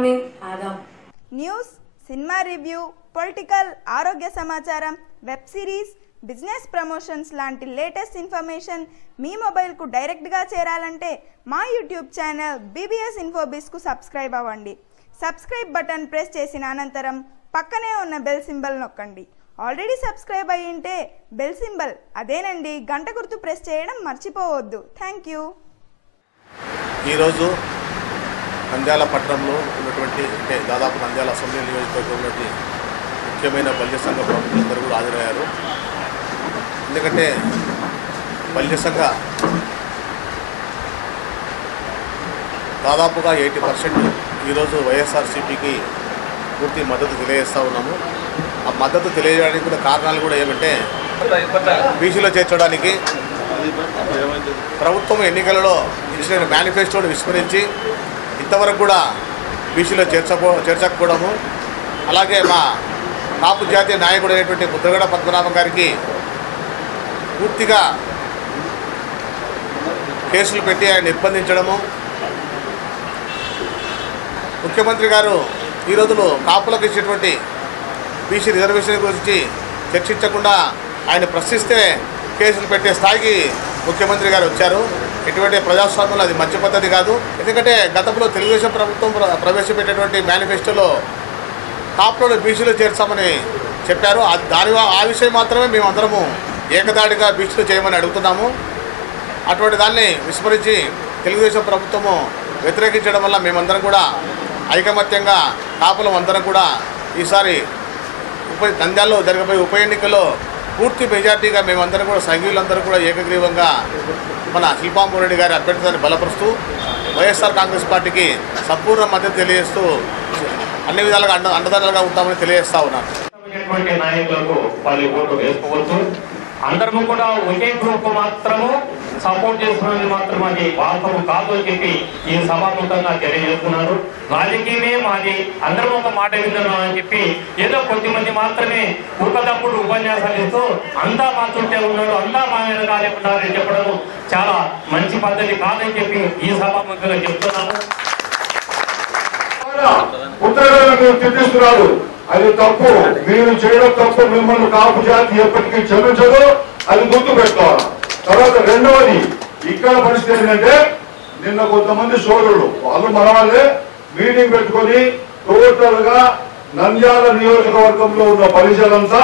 Morning Adam. News, cinema review, political, ఆరోగ్య సమాచారం, web series, business promotions లాంటి లేటెస్ట్ ఇన్ఫర్మేషన్ మీ మొబైల్కు డైరెక్ట్గా చేరాలంటే మా యూట్యూబ్ ఛానల్ BBS Infobizకు సబ్స్క్రైబ్ అవ్వండి. సబ్స్క్రైబ్ బటన్ ప్రెస్ చేసిన అనంతరం పక్కనే ఉన్న బెల్ సింబల్ నొక్కండి. ఆల్రెడీ సబ్స్క్రైబ్ అయ్యి ఉంటే బెల్ సింబల్ అదేనండి గంట గుర్తు ప్రెస్ చేయడం మర్చిపోవద్దు. Thank you. ఈరోజు నంద్యాల పట్టణంలో ఉన్నటువంటి అంటే దాదాపు నంద్యాల అసెంబ్లీ నియోజకవర్గంలోని ముఖ్యమైన బల్య సంఘ ప్రముఖులందరూ కూడా హాజరయ్యారు. ఎందుకంటే బల్య సంఘ దాదాపుగా 80% ఈరోజు వైఎస్ఆర్సీపీకి పూర్తి మద్దతు తెలియజేస్తూ ఉన్నాము. ఆ మద్దతు తెలియజేయడానికి కూడా కారణాలు కూడా ఏమంటే బీసీలో చేర్చడానికి ప్రభుత్వం ఎన్నికలలో ఇచ్చిన మేనిఫెస్టోను విస్మరించి ఇంతవరకు కూడా బీసీలో చేర్చకపోవడము, అలాగే మా కాపు జాతీయ నాయకుడు అయినటువంటి ముద్రగడ పద్మనాభం గారికి పూర్తిగా కేసులు పెట్టి ఆయన నిర్బంధించడము, ముఖ్యమంత్రి గారు ఈ రోజులో కాపులకు ఇచ్చేటువంటి బీసీ రిజర్వేషన్ గురించి చర్చించకుండా ఆయన ప్రశ్నిస్తే కేసులు పెట్టే స్థాయికి ముఖ్యమంత్రి గారు వచ్చారు. ఎటువంటి ప్రజాస్వామ్యంలో అది మంచి పద్ధతి కాదు. ఎందుకంటే గతంలో తెలుగుదేశం ప్రభుత్వం ప్రవేశపెట్టేటువంటి మేనిఫెస్టోలో కాపులను బీసీలో చేర్చామని చెప్పారు. ఆ విషయం మాత్రమే మేమందరము ఏకదాడిగా బీసీలో చేయమని అడుగుతున్నాము. అటువంటి దాన్ని విస్మరించి తెలుగుదేశం ప్రభుత్వము వ్యతిరేకించడం వల్ల మేమందరం కూడా ఐకమత్యంగా కాపులం అందరం కూడా ఈసారి నంద్యాలలో జరగబోయే ఉప ఎన్నికల్లో పూర్తి మెజార్టీగా మేమందరం కూడా సంఘీయులందరూ కూడా ఏకగ్రీవంగా మన శిల్పాంబు రెడ్డి గారి అభ్యర్థిని బలపరుస్తూ వైఎస్ఆర్ కాంగ్రెస్ పార్టీకి సంపూర్ణ మద్దతు తెలియజేస్తూ అన్ని విధాలుగా అండదండలుగా ఉంటామని తెలియజేస్తా ఉన్నాను. నాయకులకు వాళ్ళు ఓటు వేసుకోవచ్చు. అందరము కూడా ఒకే గ్రూప్ మాత్రము సపోర్ట్ చేస్తున్నది మాత్రం అది వాస్తవం కాదు అని చెప్పి ఈ సభాముఖంగా తెలియజేస్తున్నారు. రాజకీయమే మాది, అందరం ఒక మాట వింటున్నాం అని చెప్పి ఏదో కొద్దిమంది మాత్రమే ఒకటప్పుడు ఉపన్యాసాలు ఇస్తూ అంతా మా చుట్టే ఉన్నారు, అంతా మా వెనకాలే ఉన్నారని చెప్పడం చాలా మంచి పద్ధతి కాదని చెప్పి ఈ సభాముఖంగా చెప్తున్నాము. ఉత్తరాలను చూపిస్తున్నారు, అది తప్పు. మీరు చేయడం తప్పు. మిమ్మల్ని కాపు జాతి ఎప్పటికీ క్షమించదు, అది గుర్తు పెట్టుకోవాలి. తర్వాత రెండవది, ఇక్కడ పరిస్థితి ఏంటంటే నిన్న కొంతమంది సోదరులు వాళ్ళు మన వాళ్ళే మీటింగ్ పెట్టుకొని టోటల్ గా నంద్యాల నియోజకవర్గంలో ఉన్న పరిచయాలంతా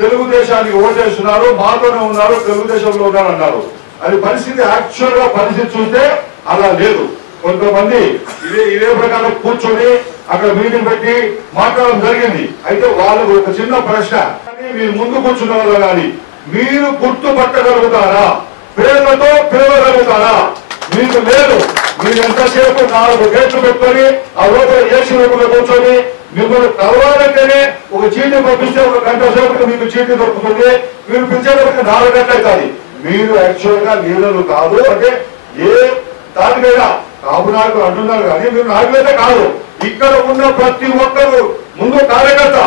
తెలుగుదేశానికి ఓటేస్తున్నారు, మాతోనే ఉన్నారు, తెలుగుదేశంలో ఉన్నారు అన్నారు. అది పరిస్థితి యాక్చువల్ గా పరిస్థితి చూస్తే అలా లేదు. కొంతమంది ఇదే ప్రకారం కూర్చొని అక్కడ మీటింగ్ పెట్టి మాట్లాడడం జరిగింది. అయితే వాళ్ళకు ఒక చిన్న ప్రశ్న, మీరు ముందు కూర్చున్న వాళ్ళు కానీ మీరు గుర్తుపట్టగలుగుతారా? పేర్లతో పిలవగలుగుతారా? మీకు లేదు. మీరు ఎంతసేపు 4 గేట్లు పెట్టుకొని ఆ లోపల ఏసీ రూపంలో కూర్చొని మిమ్మల్ని కలవాలంటేనే ఒక చీటీ పంపిస్తే 1 గంట సేపటికి మీకు చీటీ దొరుకుతుంది. మీరు పిలిచేటప్పటికి 4 గంటలు అవుతుంది. మీరు యాక్చువల్ గా లీడర్లు కాదు. అంటే ఏ దానికైనా కాపు నాయకులు అంటున్నారు కానీ మీరు నాయకులైతే కాదు. ఇక్కడ ఉన్న ప్రతి ఒక్కరు ముందు కార్యకర్త,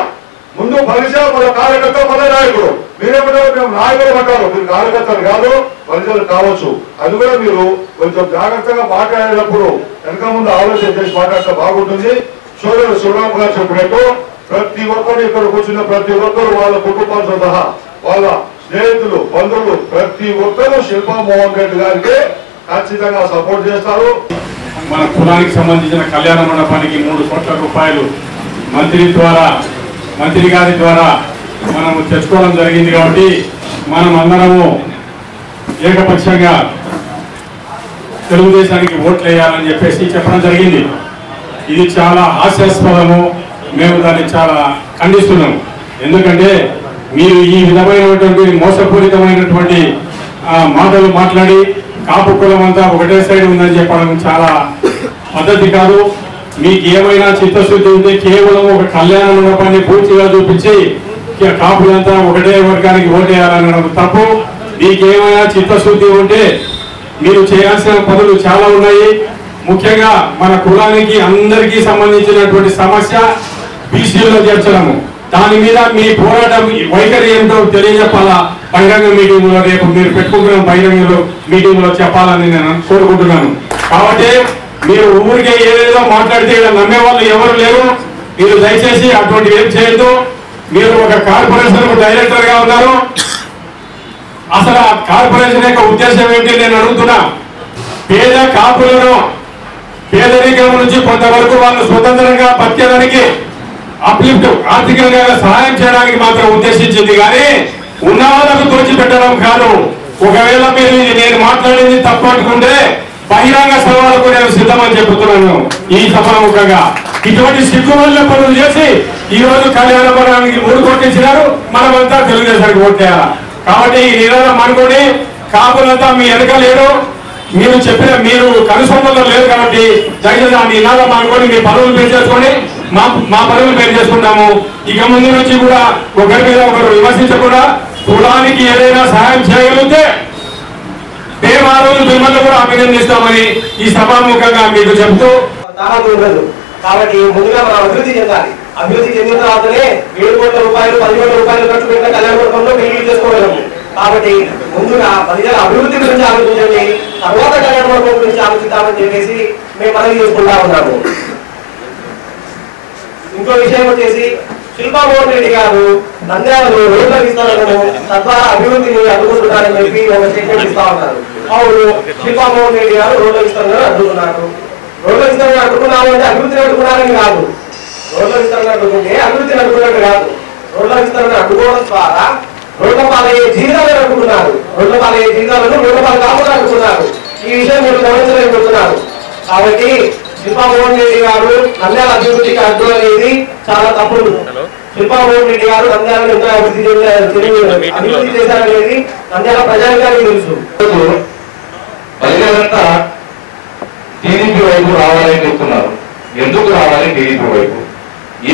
ముందు పరిచయం, మన కార్యకర్త, మన నాయకుడు. మీరేమంటారు? మేము నాయకులు అంటారు, మీరు కార్యకర్తలు కాదు, పరిచయాలు కావచ్చు. అది కూడా మీరు కొంచెం జాగ్రత్తగా మాట్లాడేటప్పుడు వెనక ముందు ఆలోచన చేసి మాట్లాడితే బాగుంటుంది. సోదరుడు శివరామ్ గారు చెప్పినట్టు ప్రతి ఒక్కరు ఇక్కడ కూర్చున్న ప్రతి ఒక్కరు వాళ్ళ కుటుంబాలతో సహా వాళ్ళ స్నేహితులు, బంధువులు ప్రతి ఒక్కరు శిల్పా మోహన్ రెడ్డి గారికి ఖచ్చితంగా సపోర్ట్ చేస్తారు. మన కులానికి సంబంధించిన కళ్యాణ మండపానికి 3 కోట్ల రూపాయలు మంత్రి గారి ద్వారా మనము తెచ్చుకోవడం జరిగింది. కాబట్టి మనం అందరము ఏకపక్షంగా తెలుగుదేశానికి ఓట్లు వేయాలని చెప్పేసి చెప్పడం జరిగింది. ఇది చాలా హాస్యాస్పదము. మేము దాన్ని చాలా ఖండిస్తున్నాము. ఎందుకంటే మీరు ఈ విధమైనటువంటి మోసపూరితమైనటువంటి మాటలు మాట్లాడి కాపు కులం అంతా ఒకటే సైడ్ ఉందని చెప్పడం చాలా పద్ధతి కాదు. మీకు ఏమైనా చిత్తశుద్ధి ఉంటే కేవలం ఒక కళ్యాణ మండపాన్ని పూర్తిగా చూపించి కాపులంతా ఒకటే వర్గానికి ఓటేయాలనడం తప్పు. మీకేమైనా చిత్తశుద్ధి ఉంటే మీరు చేయాల్సిన పనులు చాలా ఉన్నాయి. ముఖ్యంగా మన కులానికి అందరికీ సంబంధించినటువంటి సమస్య బీసీలో చేర్చడము. దాని మీద మీ పోరాటం వైఖరి ఏమిటో తెలియజెప్పాలా. బహిరంగ మీటింగ్ లో రేపు మీరు పెట్టుకుంటున్న బహిరంగ మీటింగ్ లో చెప్పాలని నేను కోరుకుంటున్నాను. కాబట్టి మీరు ఊరికే ఏదేదో మాట్లాడితే ఇలా నమ్మే వాళ్ళు ఎవరు లేరు. మీరు దయచేసి అటువంటి ఏం చేయొద్దు. మీరు ఒక కార్పొరేషన్ డైరెక్టర్ గా ఉన్నారు. అసలు ఆ కార్పొరేషన్ యొక్క ఉద్దేశం ఏంటి నేను అడుగుతున్నా. పేద కాపులను పేదరికం నుంచి కొంతవరకు వాళ్ళు స్వతంత్రంగా బతికేదానికి అప్లిఫ్ట్ ఆర్థికంగా సహాయం చేయడానికి మాత్రం ఉద్దేశించింది, కానీ ఉన్న వాళ్ళకు దోచిపెట్టడం కాదు. ఒకవేళ మీరు నేను మాట్లాడింది తప్పు అనుకుంటే బహిరంగ సవాలకు నేను సిద్ధమని చెబుతున్నాను ఈ సభాముఖంగా. ఇటువంటి సిగ్గుమల్ల పనులు చేసి ఈ రోజు కళ్యాణపురానికి 3 కోట్లు ఇచ్చినారు, మనమంతా తెలుగుదేశానికి ఓట్లేయాలా. కాబట్టి ఈ నినాదం అనుకోండి, కాపులంతా మీ వెనక లేరు, మీరు చెప్పిన మీరు కనుసొమ్మలో లేదు. కాబట్టి దయచేసి ఆ నినాదం అనుకోండి, మీ పనులు పేరు చేసుకోండి, మా పనులు పేరు చేసుకుంటాము. ఇక ముందు నుంచి కూడా ఒకరి మీద ఒకరు విమర్శించకుండా కులానికి ఏదైనా సహాయం చేయగలిగితే మేము ఆ రోజు మిమ్మల్ని కూడా అభినందిస్తామని ఈ సభాముఖంగా మీకు చెబుతూ. కాబట్టి ముందుగా మనం అభివృద్ధి చెందాలి. అభివృద్ధి చెందిన తర్వాతనే 7 కోట్ల రూపాయలు 10 కోట్ల రూపాయలు ఖర్చు పెట్టిన కళ్యాణపురంలో పెళ్లి చేసుకోగలము. కాబట్టి ముందుగా ప్రజల అభివృద్ధి గురించి ఆలోచించండి, తర్వాత కళ్యాణపురం గురించి ఆలోచిద్దామని చెప్పేసి మేము మనవి చేసుకుంటా ఉన్నాము. ఇంకో విషయం వచ్చేసి శిల్పా మోహన్ రెడ్డి గారు నంద్యాలలో రోడ్ల విస్తరణను తద్వారా అభివృద్ధిని అడ్డుకుంటున్నారని చెప్పి ఒక స్టేట్మెంట్ ఇస్తా ఉన్నారు. అవును, శిల్పా మోహన్ రెడ్డి గారు రోడ్ల విస్తరణను అడ్డుకున్నారు. రోడ్ల విస్తరణ అడ్డుకున్నారు అంటే అభివృద్ధిని అడ్డుకున్నారని కాదు. రోడ్ల విస్తరణ అడ్డుకుంటే అభివృద్ధిని అడ్డుకున్నట్టు కాదు. రోడ్ల విస్తరణ అడ్డుకోవడం ద్వారా రోడ్ల పాలయ్యే జీవితాలను అడ్డుకున్నారు. రోడ్ల పాలయ్యే జీవితాలను రోడ్ల పాలు కాకుండా అడ్డుకున్నారు. ఈ విషయం మీరు గమనించలేకపోతున్నారు. కాబట్టి శిల్పా మోహన్ రెడ్డి గారు నంద్యాల అభివృద్ధికి అడ్డు అనేది చాలా తప్పుడు. శిల్పా మోహన్ రెడ్డి గారు నంద్యాలను ఎంత అభివృద్ధి చేశారనేది నంద్యాల ప్రజానికానికి తెలుసు. ప్రజలంతా టీడీపీ వైపు రావాలని చెప్తున్నారు. ఎందుకు రావాలి టీడీపీ వైపు?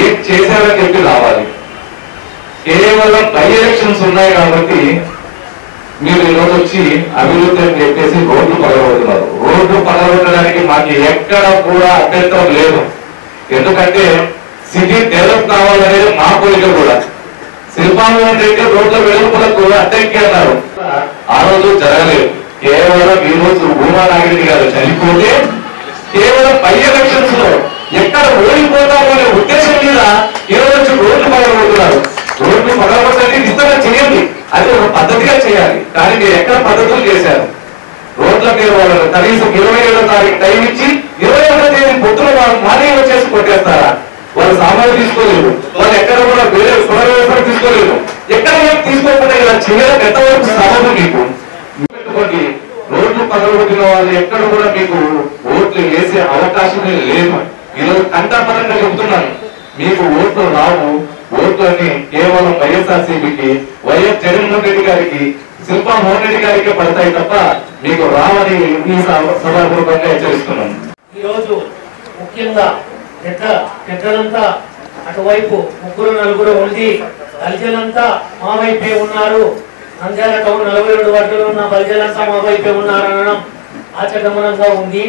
ఏం చేశారని చెప్పి రావాలి. కేవలం బై ఎలక్షన్స్ ఉన్నాయి కాబట్టి మీరు ఈరోజు వచ్చి అభివృద్ధి అని చెప్పేసి రోడ్లు పగలగొడుతున్నారు. రోడ్లు పగలగొట్టడానికి మాకు ఎక్కడ కూడా అభ్యంతరం లేదు. ఎందుకంటే సిటీ డెవలప్ కావాలనేది మా కోరిక కూడా. శిల్పా మోహన్ రెడ్డి రోడ్ల వెలుపులకు అడ్డంకి అన్నారు, ఆ రోజు జరగలేదు. కేవలం ఈ రోజు భూమా నాగిరెడ్డి గారు చనిపోతే కేవలం బై ఎలక్షన్స్ లో ఎక్కడ ఓడిపోతామో అనే ఉద్దేశం మీద ఈ రోజు రోడ్లు పగలగొడుతున్నారు. రోడ్లు పగలగొట్టడానికి విస్తరణ చేయండి, అది ఒక పద్ధతిగా చేయాలి. కానీ మీరు ఎక్కడ పద్ధతులు చేశారు? రోడ్ల మీద వాళ్ళు కనీసం 27వ తారీఖు టైం ఇచ్చి 21వ తేదీ పొద్దున వాళ్ళు మార్నింగ్ వచ్చేసి కొట్టేస్తారా? వాళ్ళు సామాన్లు తీసుకోలేదు, వాళ్ళు ఎక్కడ కూడా వేరే సురవ్యవస్థ తీసుకోలేదు. ఎక్కడ తీసుకోకుండా ఇలా చేయడం ఎంతవరకు సబబు మీకు? పెట్టుకోండి, రోడ్లు పగలగొట్టిన వాళ్ళు ఎక్కడ కూడా మీకు ఓట్లు వేసే అవకాశమే లేదు. ఈరోజు కంఠపరంగా చెబుతున్నాను, మీకు ఓట్లు రావు. ఓట్లన్నీ కేవలం వైఎస్ఆర్సీపీకి, వైఎస్ జగన్మోహన్ రెడ్డి గారికి, శిల్పా మోహన్ రెడ్డి గారికి పడతాయి తప్ప మీకు రావని ఈ సభాపూర్వకంగా హెచ్చరిస్తున్నాను. ఈ రోజు ముఖ్యంగా పెద్దలంతా అటువైపు 3-4 ఉండి బలిజలంతా మా వైపే ఉన్నారు. నంద్యాల టౌన్ 47 వార్డులో ఉన్న బలిజలంతా మా వైపే ఉన్నారనడం ఆచగమనంగా ఉంది.